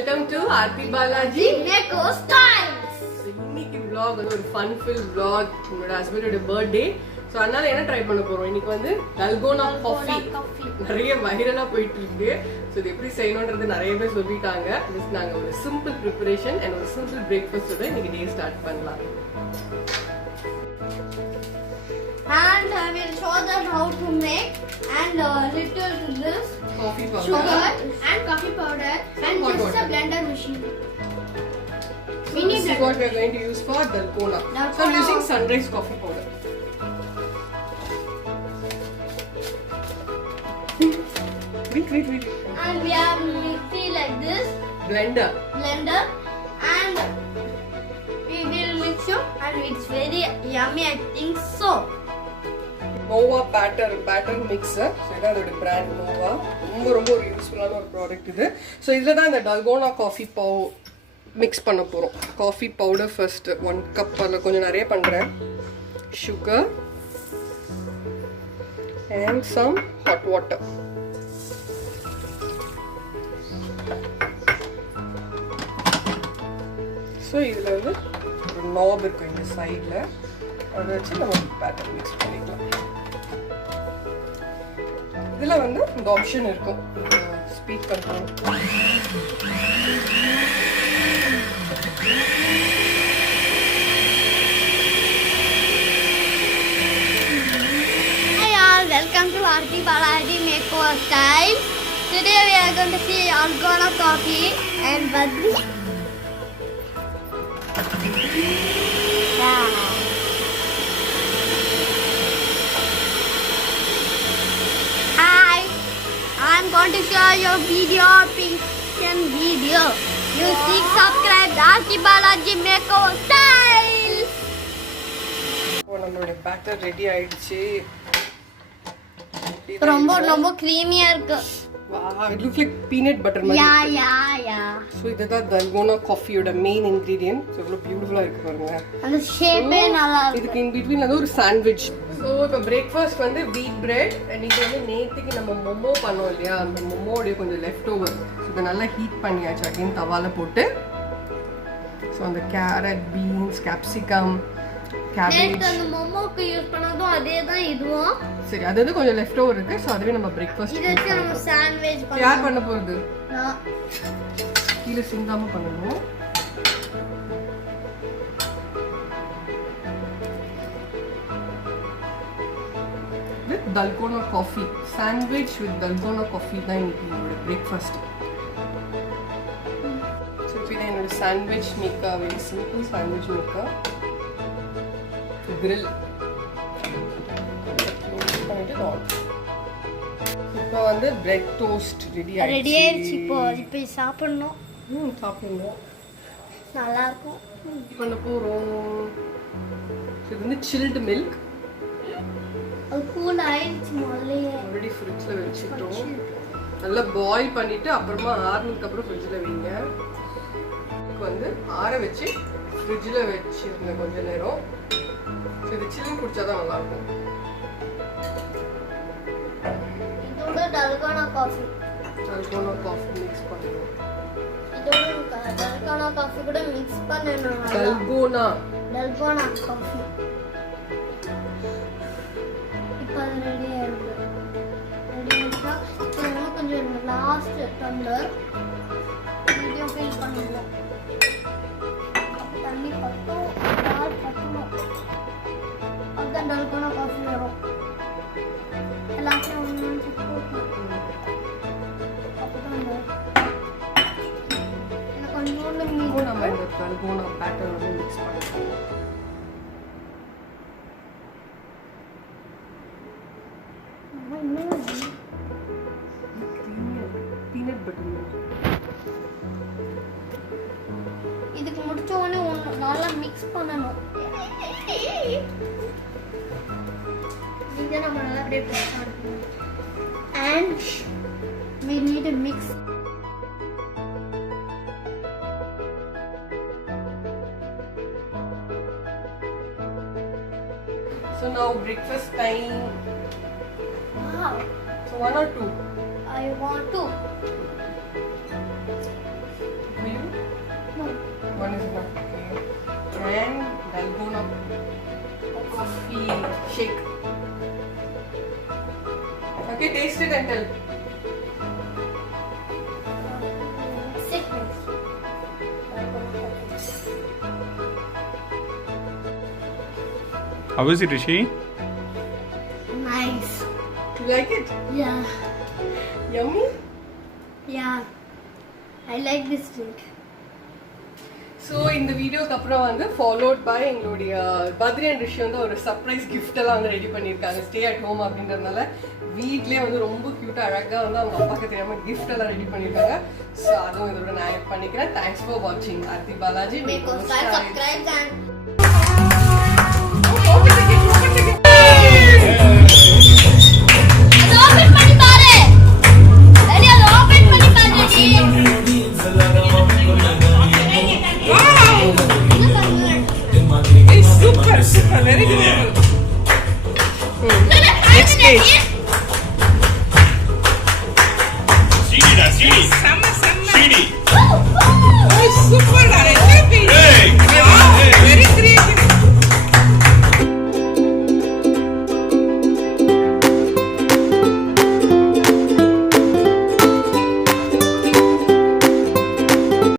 welcome to Aarti Balaji Neko Styles. இன்னைக்கு vlog வந்து ஒரு fun filled vlog. என்னோட ஹஸ்பண்டோட பர்த்டே. சோ அதனால என்ன ட்ரை பண்ண போறோம்? இன்னைக்கு வந்து Dalgona Coffee நிறைய வைரலா போயிட்டு இருக்கு. சோ இது எப்படி செய்யணும்ன்றது நிறைய பேர் சொல்லிட்டாங்க. ஜஸ்ட் நாங்க ஒரு சிம்பிள் preparation and ஒரு simple breakfast ஓட இன்னைக்கு டே ஸ்டார்ட் பண்ணலாம். And I will show them how to make and little to this Coffee powder, sugar and coffee powder and just a blender machine. So this is what we are going to use for Dalgona. So I'm using sunrise coffee powder. Wait. And we have mixy like this Blender and we will mix it and it's very yummy, I think so. Nova batter mixer. So இதான் அதோட brand Nova. ரொம்ப ஒரு யூஸ்ஃபுல்லான ஒரு product இது. So இதில் தான் இந்த Dalgona coffee மிக்ஸ் பண்ண போகிறோம். காஃபி பவுடர் ஃபர்ஸ்ட் 1 கப் அதில் கொஞ்சம் நிறைய பண்ணுறேன். Sugar and some hot water. So இதில் வந்து ஒரு நாப் இருக்கும் இந்த சைடில், அதை வச்சு நம்ம பேட்டர் மிக்ஸ் பண்ணிக்கலாம். இதில் வந்து இந்த ஆப்ஷன் இருக்கும், speed control. Hi all, welcome to Aarti Balaji Neko Styles. Today we are going to see Dalgona Coffee and Badri. Hi, I'm going to show you video, fiction video. You see, subscribe to Aarti Balaji Neko Styles. இப்போ நம்மளுடைய batter ready ஆயிடுச்சு. ரொம்ப creamy-ஆ இருக்கு. Wow, it looks like peanut butter மாதிரி. Yeah. So இதுதான் Dalgona coffee-யோட main ingredient. So இவ்வளவு பியூட்டிஃபுல்லா இருக்கு பாருங்க. அந்த ஷேப்பே நல்லா இருக்கு. இதுக்கு in between வந்து ஒரு சாண்ட்விச். ஸோ இப்போ பிரேக்ஃபாஸ்ட் வந்து வீட் பிரெட். இன்னைக்கு வந்து நேற்றுக்கு நம்ம மொமோ பண்ணோம் இல்லையா, அந்த மொமோடைய கொஞ்சம் லெஃப்ட் ஓவர். ஸோ இதை நல்லா ஹீட் பண்ணியாச்சு அகைன் தவால போட்டு. ஸோ அந்த கேரட், பீன்ஸ், கேப்சிகம், கேபேஜ், அந்த மொமோக்கு யூஸ் பண்ணதும் அதே தான் இதுவும். சரி அது வந்து கொஞ்சம் லெஃப்ட் ஓவர் இருக்கு. ஸோ அதுவே நம்ம பிரேக்ஃபாஸ்ட் இத வச்சு நம்ம சாண்ட்விச் பண்ணலாம். யார் பண்ண போறது? கீழே சிந்தாம பண்ணணும். With Dalgona coffee, sandwich with Dalgona coffee தான் இன்னைக்கு என்னோட பிரேக்ஃபாஸ்ட். ஸோ இப்போ இதை என்னோட சாண்ட்விச் மேக்கா, வெரி சிம்பிள் சாண்ட்விச் மேக்கா, grill பண்ணிட்டு ஆன். இப்போ வந்து பிரெட் டோஸ்ட் ரெடி ஆயிடுச்சு. இப்போ சாப்பிடணும். சாப்பிடணும். நல்லா இருக்கும். பண்ண போறோம். இது வந்து chilled milk. அது கூல் ஆயிடுச்சு முதல்லயே. ஆல்ரெடி ஃப்ரிட்ஜ்ல வச்சிட்டோம். நல்லா பாயில் பண்ணிட்டு அப்புறமா ஆறுனதுக்கு அப்புறம் ஃப்ரிட்ஜ்ல வைங்க. இதுக்கு வந்து ஆற வச்சு ஃப்ரிட்ஜ்ல வச்சிருங்க கொஞ்ச நேரம். இது சில்லுன்னு குடிச்சாதான் நல்லா இருக்கும். இதோட Dalgona coffee மிக்ஸ் பண்ணுவோம். இதோட Dalgona coffee கூட மிக்ஸ் பண்ணனும். Dalgona coffee இப்போ ரெடி ஆயிருக்கு. ரெடியா இன்னும் கொஞ்சம் லாஸ்ட் டம்ளர் வீடியோ ஃபில் பண்ணனும். தண்ணி பத்தணும். அதான் Dalgona coffee வரும். எல்லாத்தையும் ஒண்ணு போட்டு அப்பதான் எனக்கு கொஞ்சோண்டு இப்போ நம்ம இந்த Dalgona பேட்டர் வந்து மிக்ஸ் பண்ணுவோம். பீனட் பட்டர் இதுக்கு முடிச்ச உடனே நல்லா மிக்ஸ் பண்ணணும். இதை நம்ம நல்லா அப்படியே பண்ணணும். And we need to mix. So now breakfast time. Wow. So 1 or 2? I want to. One is enough. Okay. And Dalgona Coffee shake. Okay, taste it and tell. How is it, Rishi? Nice. You like it? Yeah. Yummy? Yeah. I like this drink. So இந்த வீடியோக்கு அப்புறம் வந்து followed by எங்களுடைய Badri and ரிஷி வந்து ஒரு surprise gift எல்லாம் வந்து ready பண்ணியிருக்காங்க. ஸ்டே அட் ஹோம் அப்படின்றதுனால வீட்லேயே வந்து ரொம்ப க்யூட்டாக அழகாக வந்து அவங்க அப்பாவுக்கு தெரியாமல் கிஃப்ட் எல்லாம் ரெடி பண்ணியிருக்காங்க. ஸோ அதுவும் இதோட நான் ஆட் பண்ணிக்கிறேன். தேங்க்ஸ் ஃபார் வாட்சிங். Aarthi Balaji Subscribe and super, very good. Next page. CD. Oh, super.